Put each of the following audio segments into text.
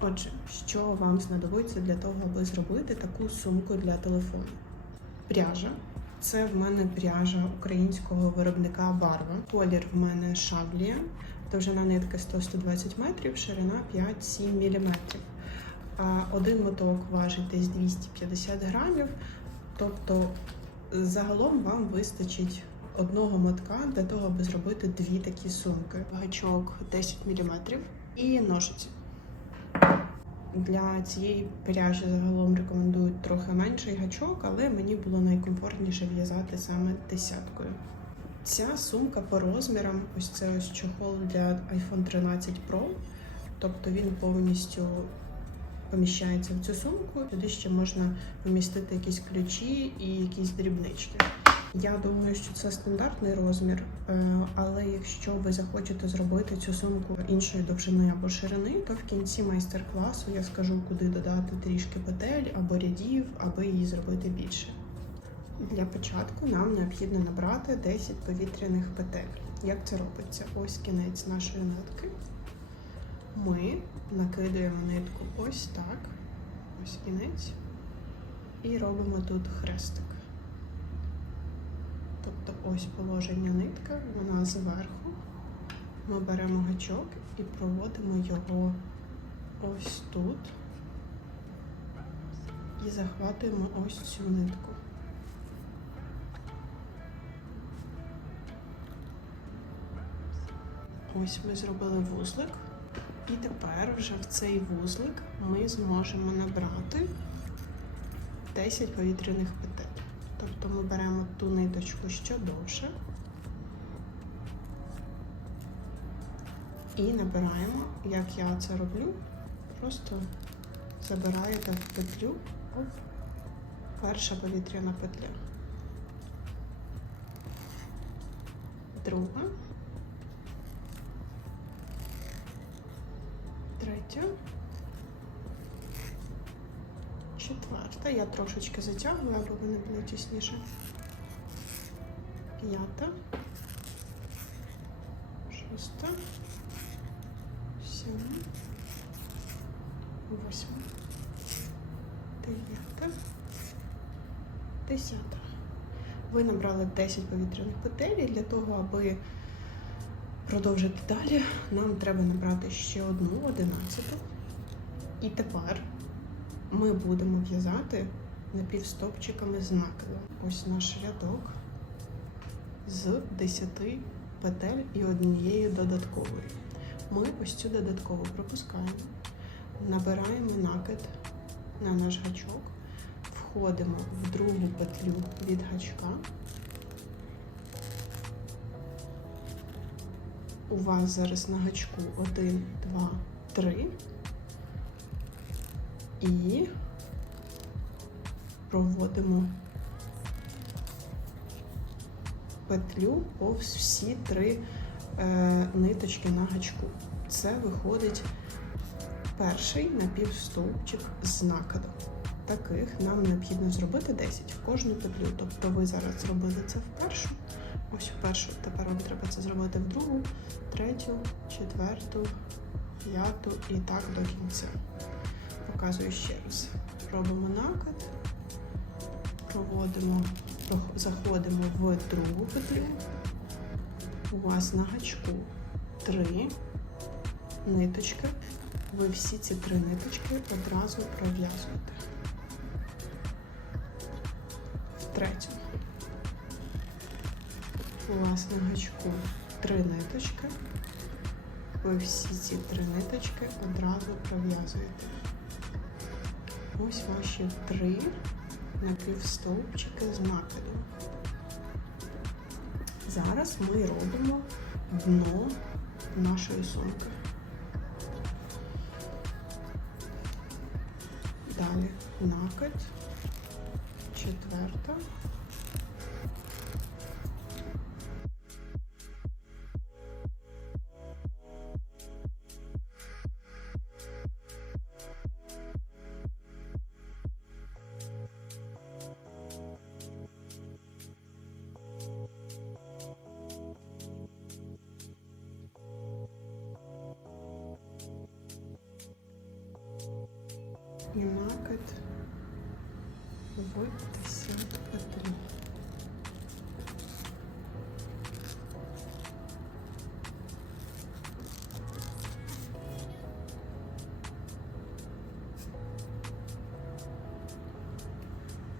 Отже, що вам знадобиться для того, аби зробити таку сумку для телефону? Пряжа. Це в мене пряжа українського виробника Барва. Колір в мене шаблія, довжина нитки 100-120 метрів, ширина 5-7 мм. Один моток важить десь 250 грамів. Тобто загалом вам вистачить одного мотка для того, аби зробити дві такі сумки. Гачок 10 мм і ножиці. Для цієї пряжі загалом рекомендують трохи менший гачок, але мені було найкомфортніше в'язати саме десяткою. Ця сумка по розмірам, ось це ось чохол для iPhone 13 Pro, тобто він повністю поміщається в цю сумку. Сюди ще можна помістити якісь ключі і якісь дрібнички. Я думаю, що це стандартний розмір, е, але якщо ви захочете зробити цю сумку іншої довжини або ширини, то в кінці майстер-класу я скажу, куди додати трішки петель або рядів, аби її зробити більше. Для початку нам необхідно набрати 10 повітряних петель. Як це робиться? Ось кінець нашої нитки. Ми накидуємо нитку ось так, ось кінець, і робимо тут хрестик. Тобто ось положення нитка, вона зверху. Ми беремо гачок і проводимо його ось тут і захватуємо ось цю нитку. Ось ми зробили вузлик, і тепер вже в цей вузлик ми зможемо набрати 10 повітряних петель. Тобто ми беремо ту ниточку що довше і набираємо, як я це роблю, просто забираєте в петлю перша повітряна петля. Друга. Третя. Четверта. Я трошечки затягую, аби вони були тісніше. П'ята. Шоста. Сьома. Восьма. Дев'ята. Десята. Ви набрали 10 повітряних петель і для того, аби продовжити далі, нам треба набрати ще одну одинадцяту. І тепер ми будемо в'язати напівстопчиками з накидом. Ось наш рядок з 10 петель і однією додатковою. Ми ось цю додаткову пропускаємо, набираємо накид на наш гачок, входимо в другу петлю від гачка. У вас зараз на гачку 1, 2, 3 і проводимо петлю повз всі три е, ниточки на гачку. Це виходить перший напівстовпчик з накидом. Таких нам необхідно зробити 10 в кожну петлю. Тобто ви зараз зробили це в першу, ось в першу, тепер вам треба це зробити в другу, третю, четверту, п'яту і так до кінця. Показую ще раз. Робимо накид, проводимо, заходимо в другу петлю. У вас на гачку три ниточки. Ви всі ці три ниточки одразу пров'язуєте. В третю. У вас на гачку три ниточки. Ви всі ці три ниточки одразу пров'язуєте. Ось ваші три напівстовпчики з накидом. Зараз ми робимо дно нашої сумки. Далі накид, четверта. і накид в 10 петлю.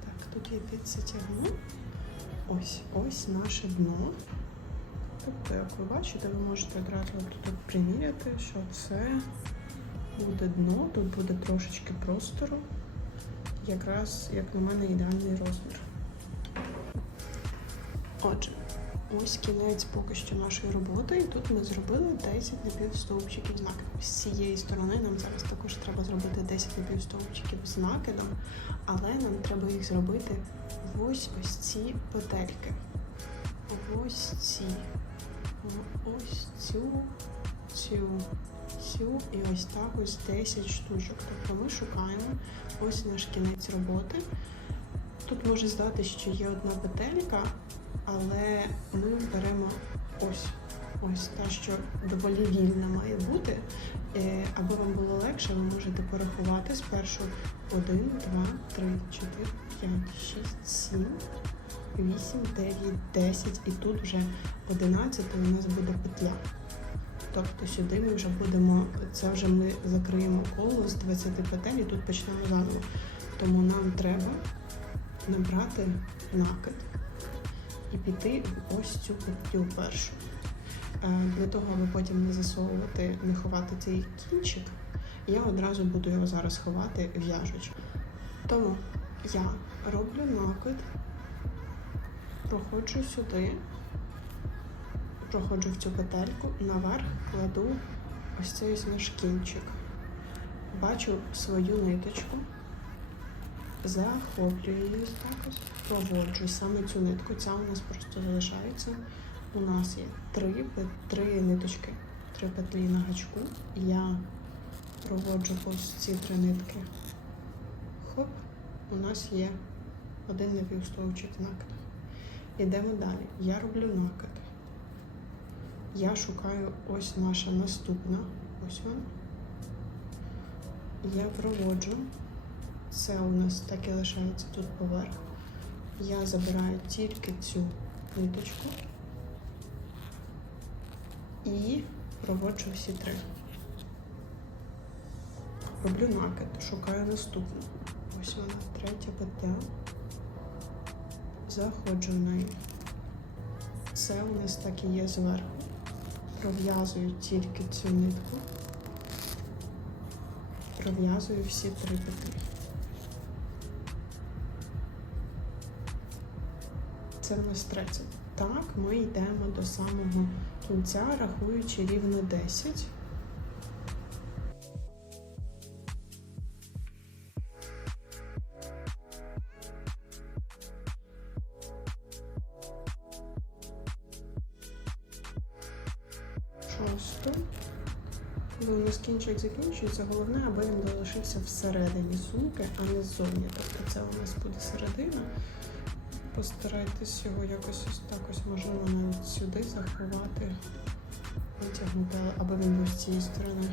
Так, тут я підсятягну. Ось, ось наше дно. Тобто, як ви бачите, ви можете одразу тут приміряти, що це Буде дно, тут буде трошечки простору. Якраз, як на мене, ідеальний розмір. Отже, ось кінець поки що нашої роботи. І тут ми зробили 10 напівстовпчиків з накидом. З цієї сторони нам зараз також треба зробити 10 напівстовпчиків з накидом, але нам треба їх зробити в ось ось ці петельки. Ось ці. Ось цю, цю, цю і ось так ось 10 штучок. Тобто ми шукаємо ось наш кінець роботи. Тут може здати, що є одна петелька, але ми беремо ось. Ось та, що доволі вільна має бути. Е, Аби вам було легше, ви можете порахувати спершу 1, 2, 3, 4, 5, 6, 7, 8, 9, 10 і тут вже 11 у нас буде петля. Тобто сюди ми вже будемо, це вже ми закриємо коло з 20 петель і тут почнемо заново. Тому нам треба набрати накид і піти ось цю петлю першу. Е, Для того, аби потім не засовувати, не ховати цей кінчик, я одразу буду його зараз ховати в'яжучи. Тому я роблю накид, проходжу сюди, проходжу в цю петельку, наверх кладу ось цей ось кінчик. Бачу свою ниточку, захоплюю її так ось, проводжу саме цю нитку. Ця у нас просто залишається. У нас є три, три ниточки, три петлі на гачку. Я проводжу ось ці три нитки. Хоп, у нас є один напівстовчик накид. Ідемо далі. Я роблю накид. Я шукаю ось наша наступна. Ось вона. Я проводжу. Це у нас так і лишається тут поверх. Я забираю тільки цю ниточку і проводжу всі три. Роблю накид, шукаю наступну. Ось вона, третя петля. Заходжу в неї. Це у нас так і є зверху. Пров'язую тільки цю нитку. Пров'язую всі три петлі. Це в нас третє. Так, ми йдемо до самого кінця, рахуючи рівно 10. Закінчується. Головне, аби він залишився всередині сумки, а не ззовні. Тобто це у нас буде середина. Постарайтесь його якось ось так ось можливо навіть сюди заховати, витягнути, аби він був з цієї сторони.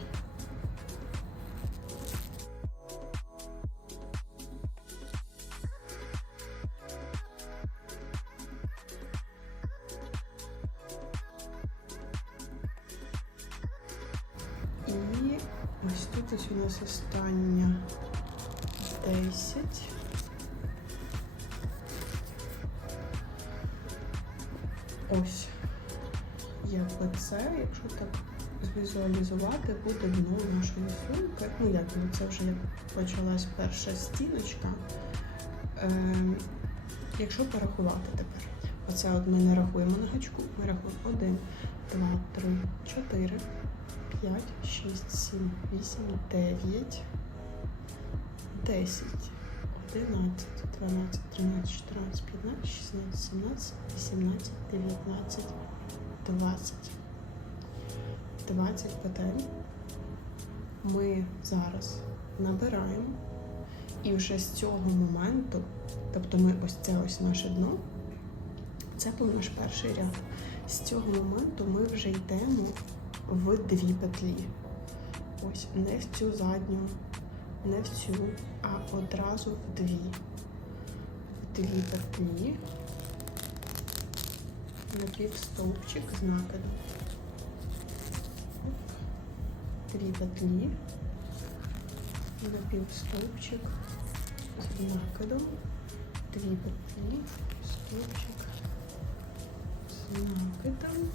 Ну, як би це вже як почалась перша стіночка. Ем, якщо порахувати тепер, оце от ми не рахуємо на гачку, ми рахуємо 1, 2, 3, 4, 5, 6, 7, 8, 9, 10. 11, 12, 13, 14, 15, 16, 17, 18, 19, 20. 20 петель ми зараз набираємо. І вже з цього моменту, тобто ми ось це ось наше дно, це був наш перший ряд. З цього моменту ми вже йдемо в дві петлі. Ось не в цю задню, не в цю, а одразу в дві. В дві петлі. Напівстовпчик з накидом. Дві петлі. Напівстовпчик з накидом. Дві петлі, стовпчик з накидом.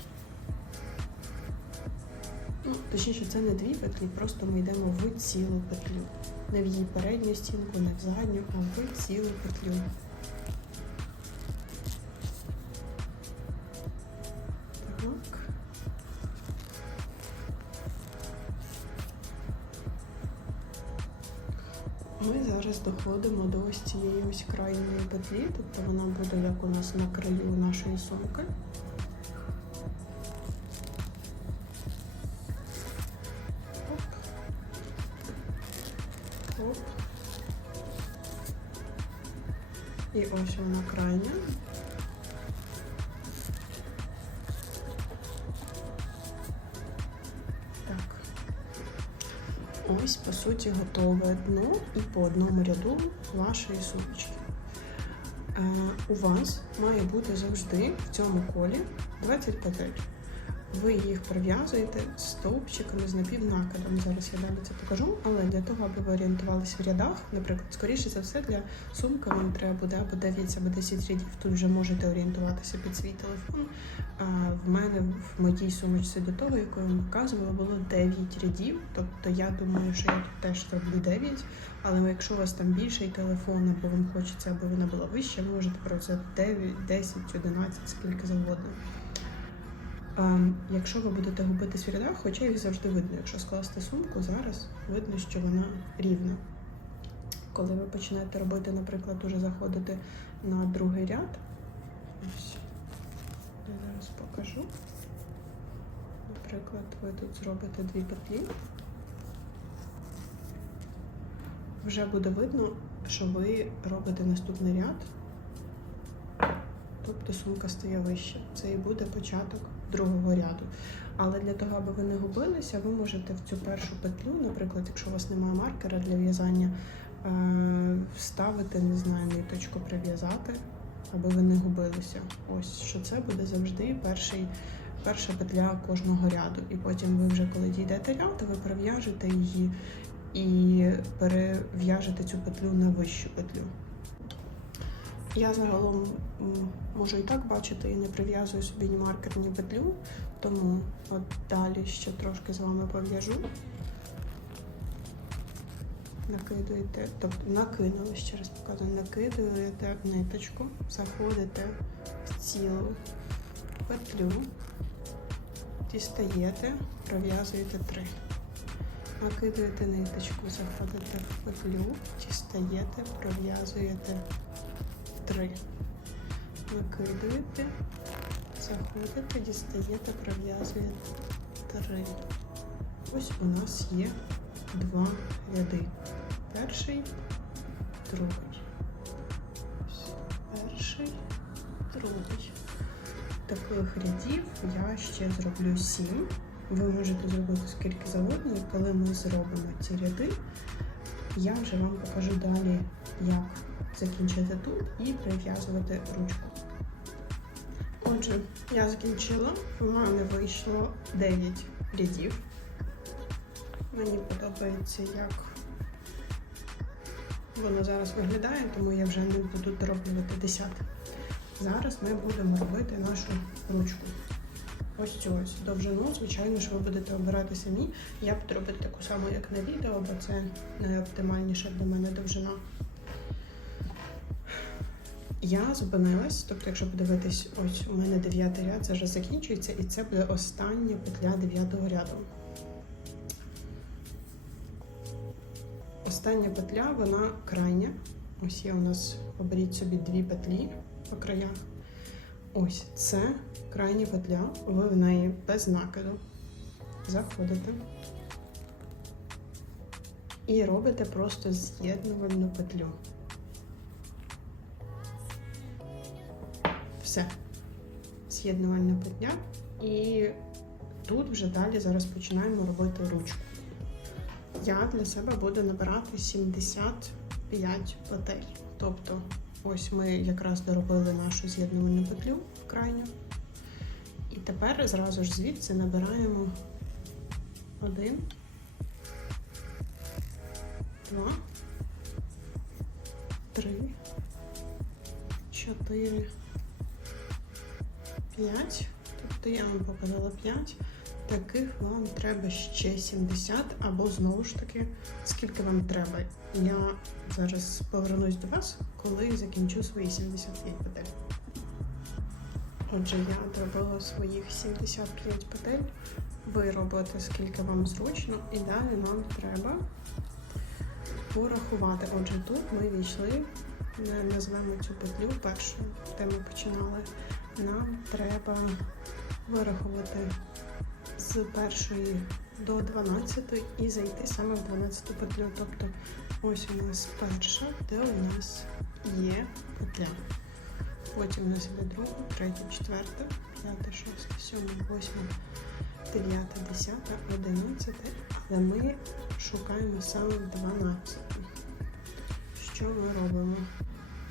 Ну, точніше, це не дві петлі, просто ми йдемо в цілу петлю. Не в її передню стінку, не в задню, а в цілу петлю. Зараз доходимо до ось цієї ось крайньої петлі, тобто вона буде як у нас на краю нашої сумки. Оп. Оп. І ось вона крайня. Ось, готове дно і по одному ряду вашої сумочки. Е, у вас має бути завжди в цьому колі 20 петель. Ви їх прив'язуєте стовпчиками з напівнакидом. Зараз я далі це покажу. Але для того, аби ви орієнтувалися в рядах, наприклад, скоріше за все, для сумки вам треба буде або 9, або 10 рядів. Тут вже можете орієнтуватися під свій телефон. А в мене в моїй сумочці до того, яку я вам показувала, було 9 рядів. Тобто я думаю, що я тут теж зроблю 9. Але якщо у вас там більший телефон, або вам хочеться, аби вона була вища, ви можете просто 9, 10, 11, скільки завгодно. Ем, Якщо ви будете губитись в рядах, хоча їх завжди видно, якщо скласти сумку, зараз видно, що вона рівна. Коли ви починаєте робити, наприклад, уже заходити на другий ряд, ось я зараз покажу. Наприклад, ви тут зробите дві петлі. Вже буде видно, що ви робите наступний ряд, тобто сумка стає вище. Це і буде початок другого ряду. Але для того, аби ви не губилися, ви можете в цю першу петлю, наприклад, якщо у вас немає маркера для в'язання, е, вставити, не знаю, ниточку прив'язати, аби ви не губилися. Ось що це буде завжди перший, перша петля кожного ряду. І потім ви вже, коли дійдете ряд, ви перев'яжете її і перев'яжете цю петлю на вищу петлю. Я загалом можу і так бачити, і не прив'язую собі ні маркер, ні петлю, тому от далі ще трошки з вами пов'яжу. Накидуєте, тобто накинули, ще раз показую, накидуєте ниточку, заходите в цілу петлю, дістаєте, пров'язуєте три. Накидуєте ниточку, заходите в петлю, дістаєте, пров'язуєте три. Викидуєте, заходите, дістаєте, пров'язуєте три. Ось у нас є два ряди. Перший, другий. Перший, другий. Таких рядів я ще зроблю сім. Ви можете зробити скільки завгодно, і коли ми зробимо ці ряди, я вже вам покажу далі, як закінчити тут і прив'язувати ручку. Отже, я закінчила. У мене вийшло 9 рядів. Мені подобається, як воно зараз виглядає, тому я вже не буду дороблювати 10. Зараз ми будемо робити нашу ручку. Ось цю ось довжину, звичайно, що ви будете обирати самі. Я буду робити таку саму, як на відео, бо це найоптимальніша для мене довжина. Я зупинилась, тобто, якщо подивитись, ось у мене дев'ятий ряд зараз закінчується, і це буде остання петля дев'ятого ряду. Остання петля, вона крайня. Ось є у нас, оберіть собі дві петлі по краях. Ось це крайня петля, ви в неї без накиду заходите і робите просто з'єднувальну петлю. Все. З'єднувальна петля. І тут вже далі зараз починаємо робити ручку. я для себе буду набирати 75 петель. Тобто, ось ми якраз доробили нашу з'єднувальну петлю крайню. І тепер зразу ж звідси набираємо один, два, три, чотири, п'ять. Тобто я вам показала 5. Таких вам треба ще 70, або знову ж таки, скільки вам треба. Я зараз повернусь до вас, коли закінчу свої 75 петель. Отже, я зробила своїх 75 петель. Ви робите скільки вам зручно, і далі нам треба порахувати. Отже, тут ми війшли, назвемо цю петлю першу, де ми починали. Нам треба вирахувати з першої до 12 і зайти саме в 12 петлю. Тобто ось у нас перша, де у нас є петля. Потім у нас іде друга, третя, четверта, п'ята, шоста, сьома, восьма, дев'ята, десята, одинадцята. Але ми шукаємо саме 12. Що ми робимо?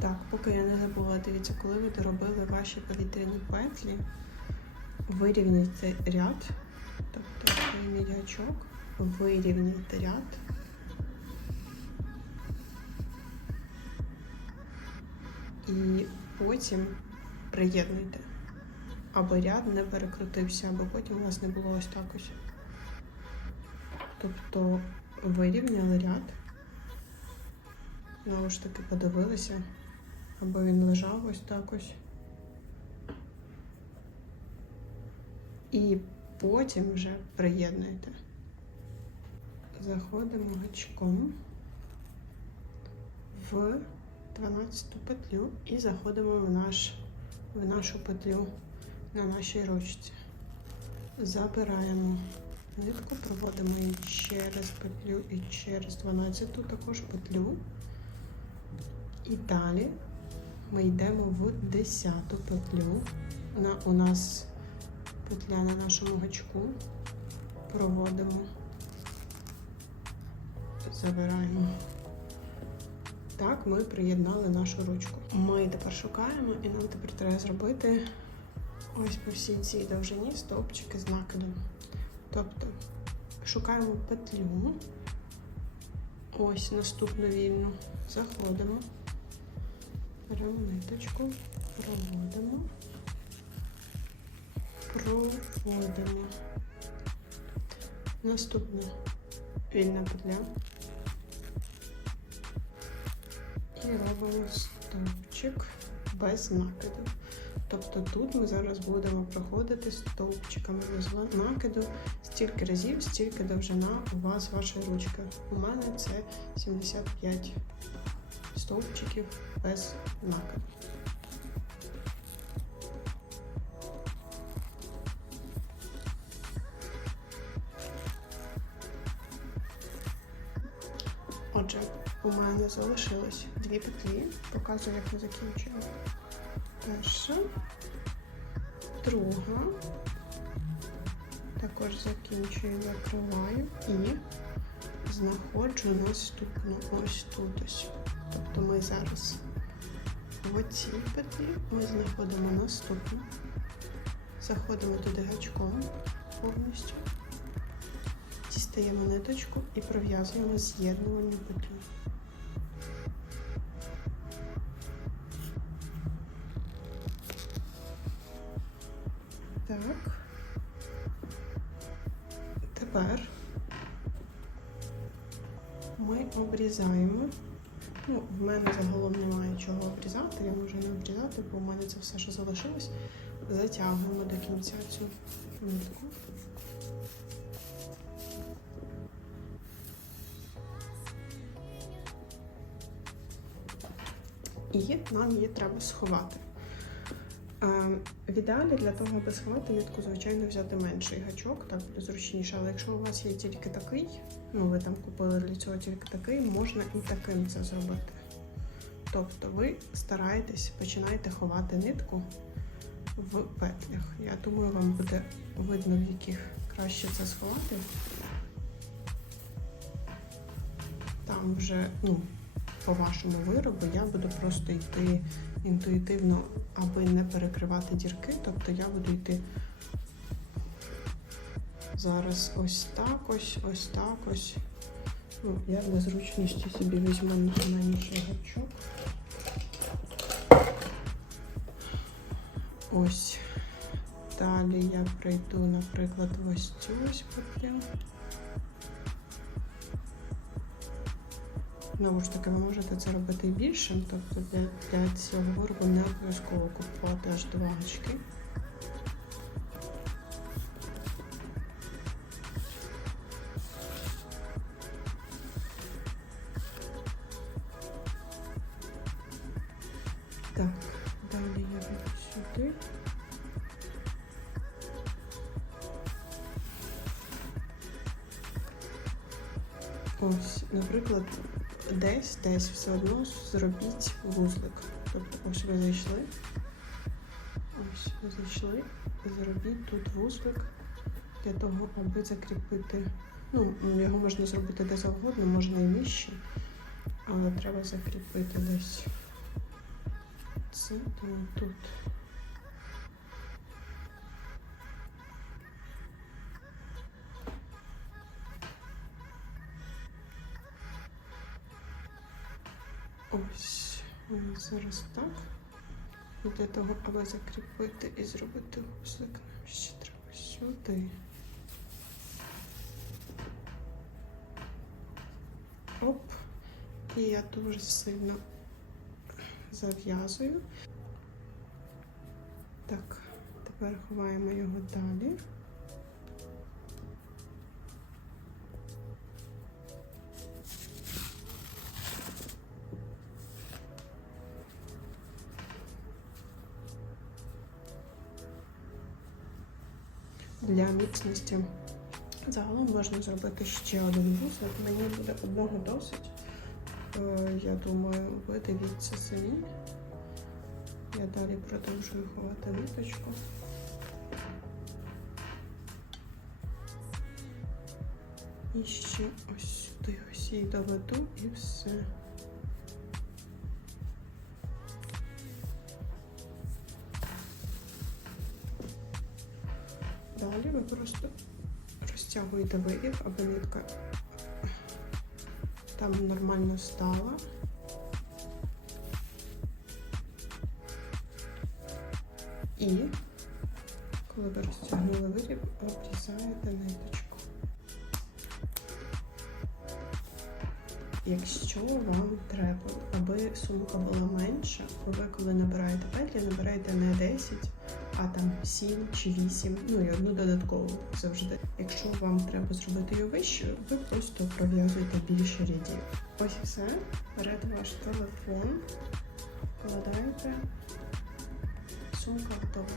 Так, поки я не забула, дивіться, коли ви доробили ваші повітряні петлі, вирівняйте ряд, тобто гачок, вирівняйте ряд. І потім приєднуйте. Аби ряд не перекрутився, або потім у вас не було ось так ось. Тобто вирівняли ряд. Знову ж таки подивилися, аби він лежав ось так ось. І потім вже приєднуєте. Заходимо гачком в 12 петлю і заходимо в, наш, в нашу петлю на нашій ручці. Забираємо нитку, проводимо її через петлю і через 12 також петлю. І далі ми йдемо в 10 петлю. На, у нас петля на нашому гачку. Проводимо, забираємо. Так, ми приєднали нашу ручку. Ми тепер шукаємо, і нам тепер треба зробити ось по всій цій довжині стовпчики з накидом. Тобто шукаємо петлю, ось наступну вільну, заходимо, беремо ниточку, проводимо, проводимо. Наступна вільна петля. І робимо стовпчик без накиду. Тобто тут ми зараз будемо проходити стовпчиками без накиду стільки разів, стільки довжина у вас вашої ручки. У мене це 75 стовпчиків без накиду. Отже, у мене залишилось дві петлі. Показую, як ми закінчуємо. Перша, друга. Також закінчую, закриваю і знаходжу наступну ось тут ось. Тобто ми зараз в цій петлі ми знаходимо наступну. Заходимо туди гачком повністю. Дістаємо ниточку і пров'язуємо з'єднувальну петлю. Так. Тепер ми обрізаємо. Ну, в мене загалом немає чого обрізати, я можу не обрізати, бо в мене це все, що залишилось. Затягуємо до кінця цю нитку. І нам її треба сховати. В ідеалі для того, аби сховати нитку, звичайно, взяти менший гачок, так зручніше. Але якщо у вас є тільки такий, ну ви там купили для цього тільки такий, можна і таким це зробити. Тобто ви стараєтесь, починаєте ховати нитку в петлях. Я думаю, вам буде видно, в яких краще це сховати. там вже, ну, по вашому виробу, я буду просто йти інтуїтивно, аби не перекривати дірки. Тобто я буду йти зараз ось так, ось, ось так, ось. Ну, я для зручності собі візьму найменший гачок. Ось. Далі я пройду, наприклад, ось цю ось петлю. Знову ж таки, ви можете це робити більшим, тобто для, для цього виробу не обов'язково купувати аж два гачки. Десь, все одно зробіть вузлик. Тобто ось ви зайшли. Ось ви зайшли зробіть тут вузлик для того, аби закріпити. Ну, його можна зробити де завгодно, можна і нижче, але треба закріпити десь це, тому тут. Ось зараз так. Для того, аби закріпити і зробити вузлик, нам ще треба сюди. Оп. І я дуже сильно зав'язую. Так, тепер ховаємо його далі. Для міцності загалом можна зробити ще один вузол. Мені буде одного досить. Е, Я думаю, ви дивіться самі. Я далі продовжую ховати ниточку. І ще ось сюди ось її доведу і все. Просто розтягуєте виріб, аби нитка там нормально стала. І коли ви розтягнули виріб, обрізаєте ниточку. Якщо вам треба, аби сумка була менша, ви коли набираєте петлі, набираєте не 10, а там 7 чи 8, ну і одну додаткову завжди. Якщо вам треба зробити її вищою, ви просто пров'язуєте більше рядів. Ось і все. Берете ваш телефон, вкладаєте, сумка готова.